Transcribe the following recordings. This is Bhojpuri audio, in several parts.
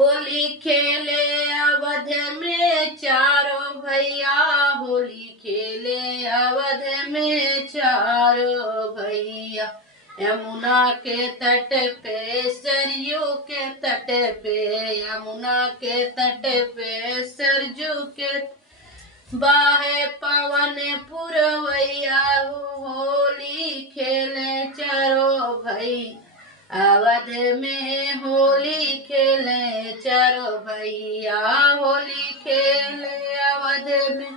होली खेले अवध में चारों भैया, होली खेले अवध में चारों भैया। यमुना के तट पे सरयू के तट पे, यमुना के तट पे सरयू के बाहे पवन पुरवैया, होली खेले चारों भैया। अवध में होली खेले चारों भैया, होली खेले अवध में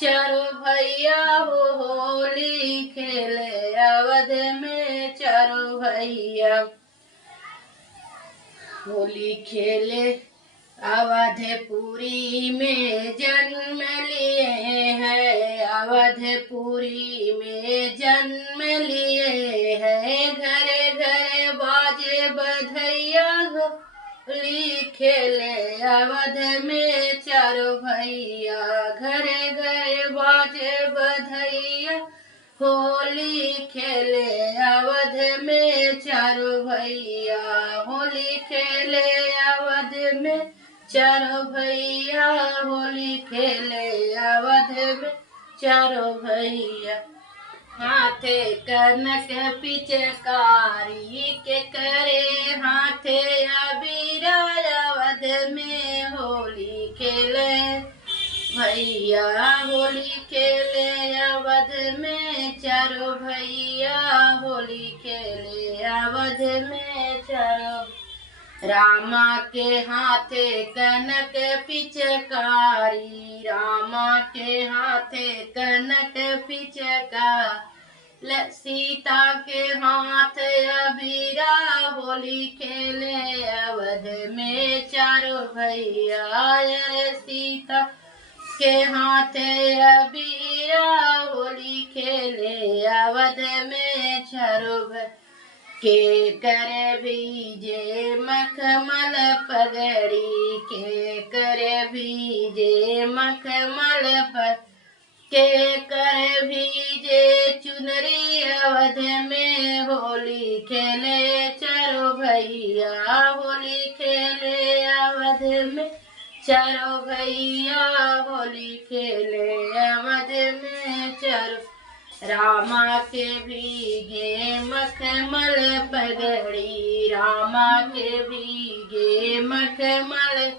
चारों भैया, होली खेले अवध में चारों भैया। होली खेले अवधपुरी में जन्म लिए हैं, अवधपुरी में जन्म लिए हैं। घरे घरे बाजे बधैया, होली खेले अवध में चारों भैया। घरे घरे बाजे बधैया, होली खेले अवध में चारों भैया, होली खेले अवध में चारों भैया, होली खेले अवध में चारों भैया। हाथे कनक पिचकारी के करे, हाथे अबीर अवध में होली खेले भैया, होली खेले अवध में चारों भैया, होली खेले अवध में चारों। रामा के हाथे कनक पिचकारी, रामा के हाथे कनक पिचकारी। सीता के हाथ अबीरा, होली खेले अवध में चारों भैया। सीता के हाथे अबीरा, होली खेले अवध में चारों भैया। के करे भीजे मखमल पगड़ी, के करे भीजे मखमल पगड़ी, के करे भीजे चुनरी अवध में, होली खेले चारों भैया, होली खेले अवध में चारों भैया, होली खेले अवध में चारों। रामा के भीगे मखमल पगड़ी, रामा के भीगे मखमल।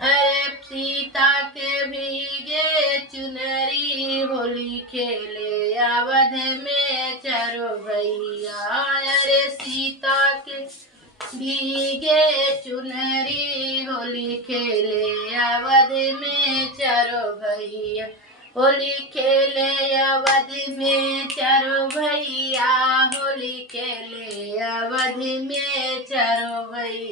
अरे सीता के भीगे चुनरी, होली खेले अवध में चारों भैया। अरे सीता के भीगे चुनरी, होली खेले अवध में चारों भैया, होली खेले अवध में चारों भैया, होली खेले अवध में चारों भैया।